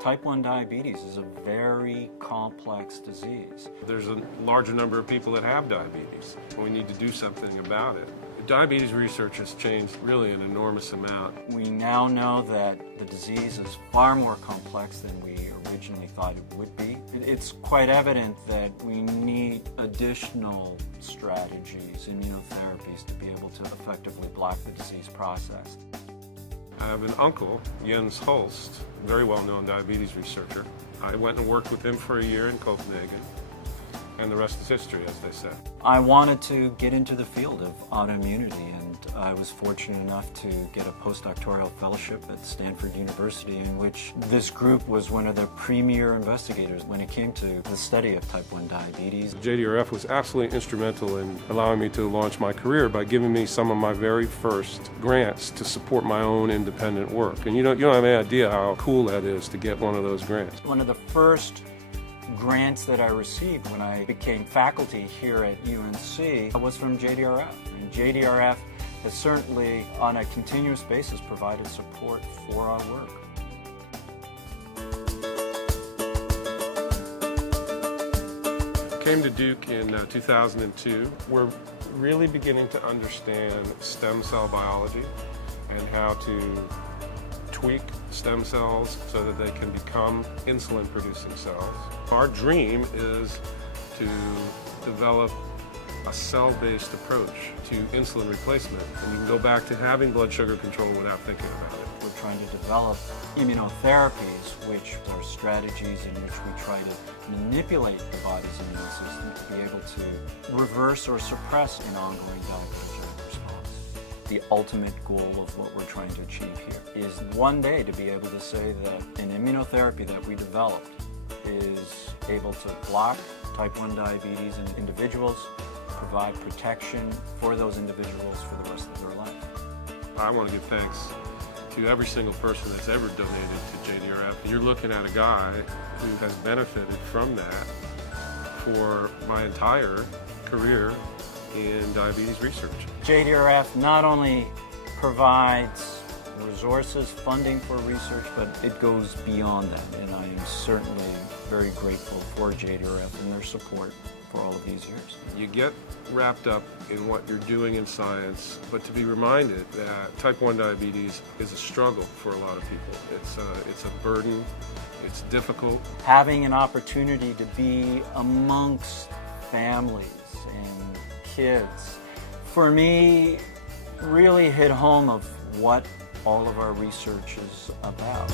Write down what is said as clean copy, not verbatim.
Type 1 diabetes is a very complex disease. There's a larger number of people that have diabetes. We need to do something about it. Diabetes research has changed really an enormous amount. We now know that the disease is far more complex than we originally thought it would be. It's quite evident that we need additional strategies, immunotherapies, to be able to effectively block the disease process. I have an uncle, Jens Holst, very well-known diabetes researcher. I went and worked with him for a year in Copenhagen, and the rest is history, as they say. I wanted to get into the field of autoimmunity, and I was fortunate enough to get a postdoctoral fellowship at Stanford University, in which this group was one of the premier investigators when it came to the study of type 1 diabetes. JDRF was absolutely instrumental in allowing me to launch my career by giving me some of my very first grants to support my own independent work. And you don't have any idea how cool that is to get one of those grants. One of the first grants that I received when I became faculty here at UNC was from JDRF. And JDRF has certainly, on a continuous basis, provided support for our work. I came to Duke in 2002. We're really beginning to understand stem cell biology and how to tweak stem cells so that they can become insulin-producing cells. Our dream is to develop a cell-based approach to insulin replacement, and you can go back to having blood sugar control without thinking about it. We're trying to develop immunotherapies, which are strategies in which we try to manipulate the body's immune system to be able to reverse or suppress an ongoing diabetogenic response. The ultimate goal of what we're trying to achieve here is one day to be able to say that an immunotherapy that we developed is able to block type 1 diabetes in individuals, provide protection for those individuals for the rest of their life. I want to give thanks to every single person that's ever donated to JDRF. You're looking at a guy who has benefited from that for my entire career in diabetes research. JDRF not only provides resources, funding for research, but it goes beyond that, and I am certainly very grateful for JDRF and their support for all of these years. You get wrapped up in what you're doing in science, but to be reminded that type 1 diabetes is a struggle for a lot of people. It's a burden, it's difficult. Having an opportunity to be amongst families and kids, for me, really hit home of what all of our research is about.